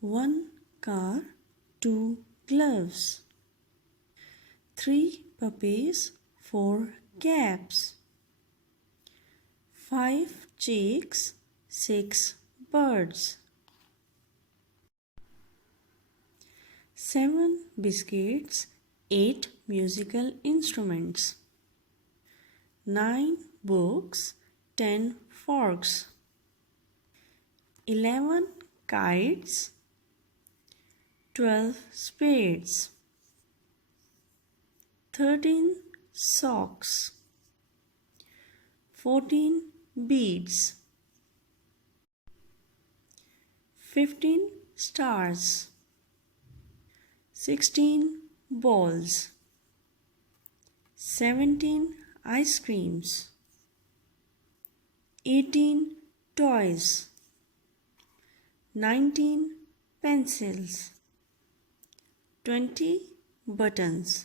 1 car, 2 gloves. 3 puppies, 4 caps. 5 chicks, 6 birds. 7 biscuits, 8 musical instruments. 9 books, 10 forks. 11 kites, 12 spades. 13 socks. 14 beads. 15 stars. 16 balls. 17 ice creams. 18 toys. 19 pencils. 20 buttons.